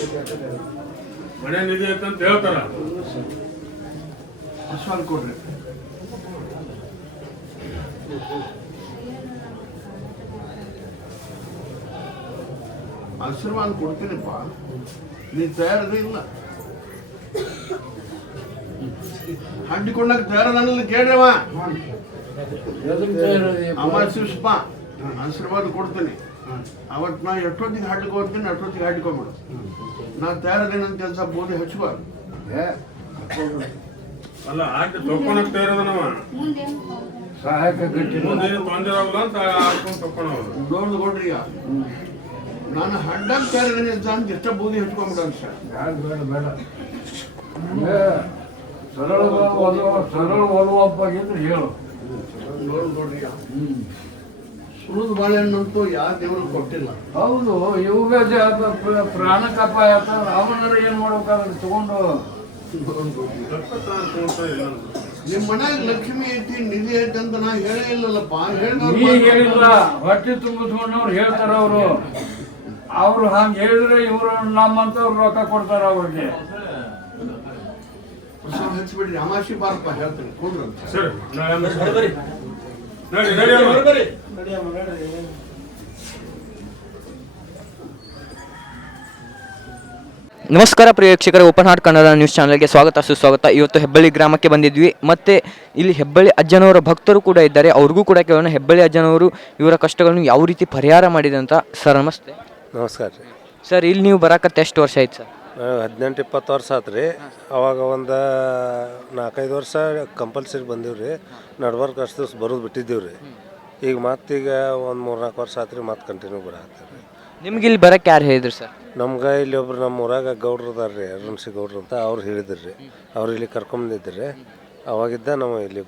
ಮನೆ ನಿಧಿ ಐತಂತ ಹೇಳ್ತಾರ ಅಶ್ವಾನ್ ಕೊಡ್ರಿ ಆಶೀರ್ವಾದ ಕೊಡ್ತೀನಿಪ್ಪ ನೀ ತಯಾರದ ಇಲ್ಲ ಹಂಡಿಕೊಂಡಾಗ ತಯಾರದಲ್ಲ ಕೇಳ್ರವ ಅಮಾಸಿಸ್ಪ ಆಶೀರ್ವಾದ ಕೊಡ್ತೀನಿ ಅವತ್ತು ನಾ ಎಷ್ಟೊತ್ತಿಗೆ ಹಾಡ್ಲಿಕ್ಕೆ ಹೋಗ್ತೀನಿ ಅಷ್ಟೊತ್ತಿಗೆ ಹಾಡ್ಕೊಂಬಿಡು ನಾ ತಯಾರದೇನಂತ ಕೆಲಸ ಬೋದಿ ಹಚ್ಚಬಾರ್ದು ಅಲ್ಲ ಆಟ ತಕೊಂಡಕ್ ತಯಾರದ ನಾವ ಸಹಾಯಕ ಗಟ್ಟಿ ಮುಂದೇನು ತೊಂದರೆ ಆಗಲ್ಲ ಅಂತ ಆಡ್ಕೊಂಡು ತಕೊಂಡವ ನೋಡ್ದು ಕೊಡ್ರಿ ಈಗ ನಾನು ಹಡ್ಡಾಗ ತಯಾರದೇನೆ ಅಂತ ಎಷ್ಟ ಬೋದಿ ಹಚ್ಕೊಂಬಿಡ ಅಂತ ಬೇಡ ಬೇಡ ಸರಳ ಒಲುವಪ್ಪಾಗಿದ್ರೆ ಹೇಳು ನೋಡ್ದು ಕೊಡ್ರಿ ಈಗ ಸುಳಿದ ಬಾಳೆಹಣ್ಣಂತೂ ಯಾವ ದೇವರು ಕೊಟ್ಟಿಲ್ಲ ಹೌದು ಇವಾಗ ಪ್ರಾಣಕ್ಕೆ ಅಪಾಯ ಅವನಾರ ಏನ್ ಮಾಡ್ಬೇಕಾದ್ರೆ ತಗೊಂಡು ನಿಮ್ ಮನ್ಯಾಗ ಲಕ್ಷ್ಮಿ ಐತಿ ನಿಧಿ ಐತಿ ಅಂತ ನಾ ಹೇಳೇ ಇಲ್ಲಲ್ಲಪ್ಪ ನೀ ಹೇಳಿಲ್ಲ ಹೊಟ್ಟೆ ತುಂಬಿಸ್ಕೊಂಡವ್ರು ಹೇಳ್ತಾರ ಅವ್ರು ಹಂಗ ಹೇಳಿದ್ರೆ ಇವ್ರು ನಮ್ಮಂತವ್ರು ರೊಕ್ಕ ಕೊಡ್ತಾರ ಅವ್ರಿಗೆ ಹಚ್ಚಿಬಿಡ್ರಿ ಅಮಾಶಿ ಬಾರಪ್ಪ ಹೇಳ್ತೀನಿ ಕೊಡ್ರಂತ ಸರಿ ನಡಿ ನಮಸ್ಕಾರ ಪ್ರಿಯ ವೀಕ್ಷಕರೇ, ಓಪನ್ ಹಾರ್ಟ್ ಕನ್ನಡ ನ್ಯೂಸ್ ಚಾನಲ್ಗೆ ಸ್ವಾಗತ ಸುಸ್ವಾಗತ. ಇವತ್ತು ಹೆಬ್ಬಳ್ಳಿ ಗ್ರಾಮಕ್ಕೆ ಬಂದಿದ್ವಿ ಮತ್ತು ಇಲ್ಲಿ ಹೆಬ್ಬಳ್ಳಿ ಅಜ್ಜನವರ ಭಕ್ತರು ಕೂಡ ಇದ್ದಾರೆ. ಅವ್ರಿಗೂ ಕೂಡ ಕೇಳೋಣ ಹೆಬ್ಬಳ್ಳಿ ಅಜ್ಜನವರು ಇವರ ಕಷ್ಟಗಳನ್ನು ಯಾವ ರೀತಿ ಪರಿಹಾರ ಮಾಡಿದೆ ಅಂತ. ಸರ್ ನಮಸ್ತೆ. ನಮಸ್ಕಾರ ರೀ ಸರ್, ಇಲ್ಲಿ ನೀವು ಬರಾಕತ್ತೆ ಎಷ್ಟು ವರ್ಷ ಆಯ್ತು ಸರ್? 18-20 ವರ್ಷ ಆತು ರೀ. ಅವಾಗ ಒಂದು 4-5 ವರ್ಷ ಕಂಪಲ್ಸರಿ ಬಂದೀವಿ ರೀ. ನಡ್ಬರ್ಕ್ ಅಷ್ಟು ದಿವ್ಸ ಬರೋದು ಬಿಟ್ಟಿದ್ದೀವಿ ರೀ. ಈಗ ಮತ್ತೀಗ ಒಂದು 3-4 ವರ್ಷ ಆತು ರೀ, ಮತ್ತೆ ಕಂಟಿನ್ಯೂ ಬರತ್ತೀವಿ ರೀ. ನಿಮ್ಗೆ ಇಲ್ಲಿ ಬರಕ್ಕೆ ಯಾರು ಹೇಳಿದ್ರು ಸರ್? ನಮ್ಗೆ ಇಲ್ಲಿ ಒಬ್ರು ನಮ್ಮ ಊರಾಗ ಗೌಡ್ರು ಅದಾರ ರೀ, ಅರುಣ್ಸಿ ಗೌಡ್ರು ಅಂತ. ಅವ್ರು ಹೇಳಿದ್ರು ರೀ, ಅವ್ರು ಇಲ್ಲಿ ಕರ್ಕೊಂಬಂದಿದ್ರು ರೀ. ಅವಾಗಿದ್ದ ನಾವು ಇಲ್ಲಿ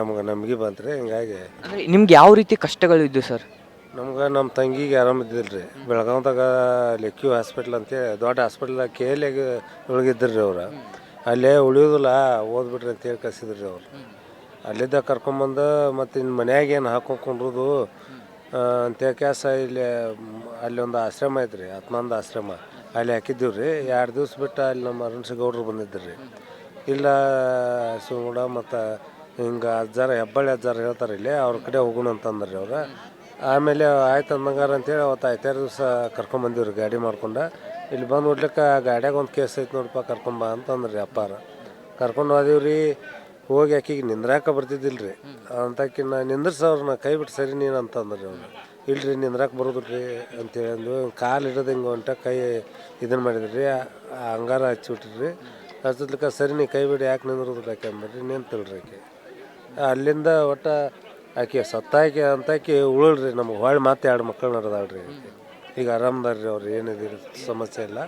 ನಮ್ಗೆ ನಂಬಿಕೆ ಬಂತು ರೀ. ಹಿಂಗಾಗಿ ಅಂದರೆ ನಿಮ್ಗೆ ಯಾವ ರೀತಿ ಕಷ್ಟಗಳು ಇದ್ದು ಸರ್? ನಮ್ಗೆ ನಮ್ಮ ತಂಗಿಗೆ ಆರಾಮಿದ್ದಿಲ್ಲ ರೀ. ಬೆಳಗಾವ್ದಾಗ ಲೆಕ್ಯೂ ಹಾಸ್ಪಿಟ್ಲ್ ಅಂತೇಳಿ ದೊಡ್ಡ ಹಾಸ್ಪಿಟ್ಲ್ KL ಒಳಗಿದ್ದರು ರೀ ಅವ್ರು. ಅಲ್ಲೇ ಉಳಿಯೋದಿಲ್ಲ ಓದ್ಬಿಟ್ರಿ ಅಂತೇಳಿ ಕಳಿಸಿದ್ರಿ ಅವ್ರು. ಅಲ್ಲಿದ್ದ ಕರ್ಕೊಂಬಂದು ಮತ್ತು ಇನ್ನು ಮನ್ಯಾಗ ಏನು ಹಾಕೊಂಡ್ರುದು ಅಂತೇಳಿ ಕ್ಯಾಸ ಅಲ್ಲಿ ಒಂದು ಆಶ್ರಮ ಐತ್ರಿ, ಆತ್ಮಾನಂದ ಆಶ್ರಮ, ಅಲ್ಲಿ ಹಾಕಿದ್ದೀವಿ ರೀ. 2 ದಿವ್ಸ ಬಿಟ್ಟು ಅಲ್ಲಿ ನಮ್ಮ ಅರುಣ್ ಬಂದಿದ್ದರು ರೀ. ಇಲ್ಲ ಶಿವಗೌಡ ಮತ್ತು ಹಿಂಗೆ ಅಜ್ಜಾರ ಹೆಬ್ಬಳ್ಳಿ ಅಜ್ಜಾರ ಹೇಳ್ತಾರೆ ಇಲ್ಲಿ, ಅವ್ರ ಕಡೆ ಹೋಗೋಣ ಅಂತಂದ್ರಿ ಅವ್ರು. ಆಮೇಲೆ ಆಯ್ತು ಅಂದಂಗಾರ ಅಂತೇಳಿ ಅವತ್ತು 5-6 ದಿವಸ ಕರ್ಕೊಂಬಂದಿವ್ರಿ ಗಾಡಿ ಮಾಡ್ಕೊಂಡು. ಇಲ್ಲಿ ಬಂದು ನೋಡ್ಲಿಕ್ಕೆ ಗಾಡ್ಯಾಗ ಒಂದು ಕೇಸ್ ಐತೆ ನೋಡಪ್ಪ ಕರ್ಕೊಂಬ ಅಂತಂದ್ರಿ ಅಪ್ಪಾರ. ಕರ್ಕೊಂಡು ಹೋದೀವಿ ರೀ. ಹೋಗಿ ಆಕಿಗೆ ನಿಂದ್ರಾಕ ಬರ್ತಿದ್ದಿಲ್ಲ ರೀ. ಅಂತಕಿನ್ನ ನಿಂದ್ರಸವ್ರನ್ನ ಕೈ ಬಿಟ್ಟು ಸರಿ ನೀನು ಅಂತಂದ್ರಿ ಅವ್ರು. ಇಲ್ರಿ ನಿಂದ್ರಾಕ ಬರೋದಿಲ್ಲ ರೀ ಅಂತೇಳಿ ಅಂದ್ವಿ. ಕಾಲು ಹಿಡಿದು ಹಿಂಗೆ ಹೊಂಟ ಕೈ ಇದನ್ನು ಮಾಡಿದ್ರಿ ರೀ, ಹಂಗಾರ ಹಚ್ಚಿಬಿಟ್ರಿ. ಹಚ್ಚದ್ಲಿಕ್ಕೆ ಸರಿ ನೀ ಕೈ ಬಿಡಿ ಯಾಕೆ ನಿಂದ್ರೋದಿಲ್ಲ ಆಕೆ ಅಂದ್ರಿ. ನಿಂತಿಲ್ರಿ ಆಕೆ. ಅಲ್ಲಿಂದ ಒಟ್ಟು ಆಕೆ ಸತ್ತಾಕಿ ಅಂತಾಕಿ ಉಳಲ್ರಿ. ನಮ್ಗೆ ಹೊಳ್ಳಿ ಮತ್ತೆ 2 ಮಕ್ಕಳು ನಡೆದಾಳ್ರಿ. ಈಗ ಆರಾಮದಾರ ರೀ ಅವ್ರು, ಏನಿದೆ ಸಮಸ್ಯೆ ಇಲ್ಲ.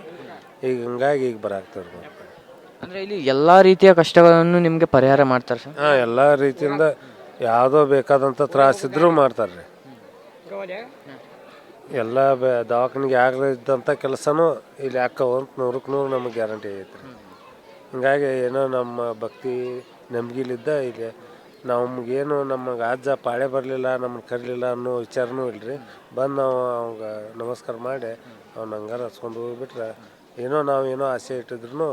ಈಗ ಹಿಂಗಾಗಿ ಈಗ ಬರಾಕ್ತಾರೆ. ಅಂದರೆ ಇಲ್ಲಿ ಎಲ್ಲ ರೀತಿಯ ಕಷ್ಟಗಳನ್ನು ನಿಮಗೆ ಪರಿಹಾರ ಮಾಡ್ತಾರೆ ಸರ್? ಹಾಂ, ಎಲ್ಲ ರೀತಿಯಿಂದ ಯಾವುದೋ ಬೇಕಾದಂಥ ತ್ರಾಸಿದ್ರೂ ಮಾಡ್ತಾರೆ ರೀ. ಎಲ್ಲ ದವಾಖಾನಿಗೆ ಆಗಲಿದ್ದಂಥ ಕೆಲಸನೂ ಇಲ್ಲಿ ಹಾಕವು ಅಂತ 100ಕ್ಕೆ 100 ನಮಗೆ ಗ್ಯಾರಂಟಿ ಐತೆ ರೀ. ಹಿಂಗಾಗಿ ಏನೋ ನಮ್ಮ ಭಕ್ತಿ ನಂಬಿಕೆಲಿದ್ದ ಇಲ್ಲಿ ನಮಗೇನು ನಮಗೆ ಅಜ್ಜ ಪಾಳೆ ಬರಲಿಲ್ಲ, ನಮ್ಮನ್ನು ಕರೀಲಿಲ್ಲ ಅನ್ನೋ ವಿಚಾರನೂ ಇಲ್ಲರಿ. ಬಂದು ನಾವು ಅವಂಗೆ ನಮಸ್ಕಾರ ಮಾಡಿ ಅವ್ನ ಹಂಗಾರ ಹಚ್ಕೊಂಡು ಹೋಗ್ಬಿಟ್ರೆ ಏನೋ ನಾವು ಏನೋ ಆಸೆ ಇಟ್ಟಿದ್ರು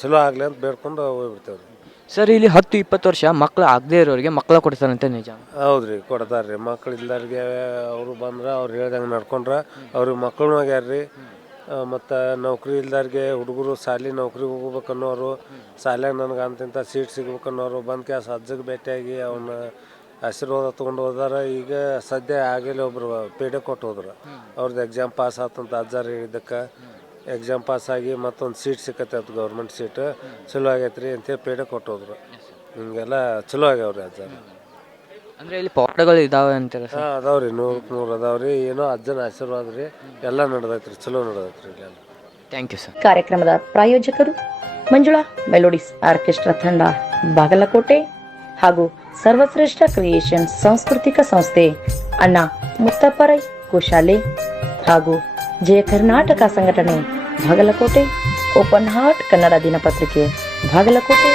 ಚಲೋ ಆಗಲಿ ಅಂತ ಬೇಡ್ಕೊಂಡು ಹೋಗ್ಬಿಡ್ತೇವೆ ರೀ. ಸರ್, ಇಲ್ಲಿ 10-20 ವರ್ಷ ಮಕ್ಕಳು ಆಗದೇ ಇರೋರಿಗೆ ಮಕ್ಕಳ ಕೊಡ್ತಾರಂತೆ, ನಿಜ? ಹೌದು ರೀ, ಕೊಡ್ತಾರೆ ರೀ. ಮಕ್ಳು ಇಲ್ದವ್ರಿಗೆ ಅವರು ಬಂದ್ರೆ ಅವ್ರು ಹೇಳ್ದಂಗೆ ನಡ್ಕೊಂಡ್ರೆ ಅವ್ರಿಗೆ ಮಕ್ಕಳು ಆಗ್ಯಾರ ರೀ. ಮತ್ತು ನೌಕರಿ ಇಲ್ದವ್ರಿಗೆ ಹುಡುಗರು ಸಾಲಿ ನೌಕರಿಗೆ ಹೋಗ್ಬೇಕನ್ನೋರು, ಸಾಲ್ಯಾಗ ನನಗೆ ಅಂತಿಂಥ ಸೀಟ್ ಸಿಗ್ಬೇಕನ್ನೋರು ಬಂದು ಕ್ಯಾಸ್ ಅಜ್ಜಗೆ ಭೇಟಿಯಾಗಿ ಅವನ್ನ ಆಶೀರ್ವಾದ ತೊಗೊಂಡು ಹೋದಾರ. ಈಗ ಸದ್ಯ ಆಗಲೇ ಒಬ್ಬರು ಪೇಡೆ ಕೊಟ್ಟು ಹೋದ್ರು. ಅವ್ರದ್ದು ಎಕ್ಸಾಮ್ ಪಾಸ್ ಆತಂತ ಅಜ್ಜಾರು ಹೇಳಿದ್ದಕ್ಕೆ ಎಕ್ಸಾಮ್ ಪಾಸ್ ಆಗಿ ಮತ್ತೊಂದು ಸೀಟ್ ಸಿಕ್ಕತ್ತೆ ಅದು ಗೌರ್ಮೆಂಟ್ ಸೀಟ್, ಚಲೋ ಆಗೈತೆ ರೀ ಅಂತೇಳಿ ಪೇಡೆ ಕೊಟ್ಟು ಹೋದ್ರು. ಹಿಂಗೆಲ್ಲ ಚಲೋ ಆಗ್ಯಾವ್ರಿ ಅಜ್ಜಾರ. ಅಂದರೆ ಇಲ್ಲಿ ಪವಾಡಗಳು ಇದಾವೆ ಅಂತಾರೆ? ಹಾಂ, ಅದಾವೆ ರೀ, 100ಕ್ಕೆ 100 ಅದಾವೆ ರೀ. ಏನೋ ಅಜ್ಜನ ಆಶೀರ್ವಾದ ರೀ, ಎಲ್ಲ ನಡೆದೈತೆ ರೀ, ಚಲೋ ನಡೆದೈತೆ ರೀ ಇಲ್ಲೆಲ್ಲ. Thank you sir. ಕಾರ್ಯಕ್ರಮದ ಪ್ರಾಯೋಜಕರು ಮಂಜುಳಾ ಮೆಲೋಡಿಸ್ ಆರ್ಕೆಸ್ಟ್ರಾ ತಂಡ ಬಾಗಲಕೋಟೆ ಹಾಗೂ ಸರ್ವಶ್ರೇಷ್ಠ ಕ್ರಿಯೇಷನ್ ಸಾಂಸ್ಕೃತಿಕ ಸಂಸ್ಥೆ ಅಣ್ಣ ಮುತ್ತಪ್ಪರೈ ಗೋಶಾಲೆ ಹಾಗೂ ಜಯ ಕರ್ನಾಟಕ ಸಂಘಟನೆ ಬಾಗಲಕೋಟೆ, ಓಪನ್ ಹಾರ್ಟ್ ಕನ್ನಡ ದಿನಪತ್ರಿಕೆ ಬಾಗಲಕೋಟೆ.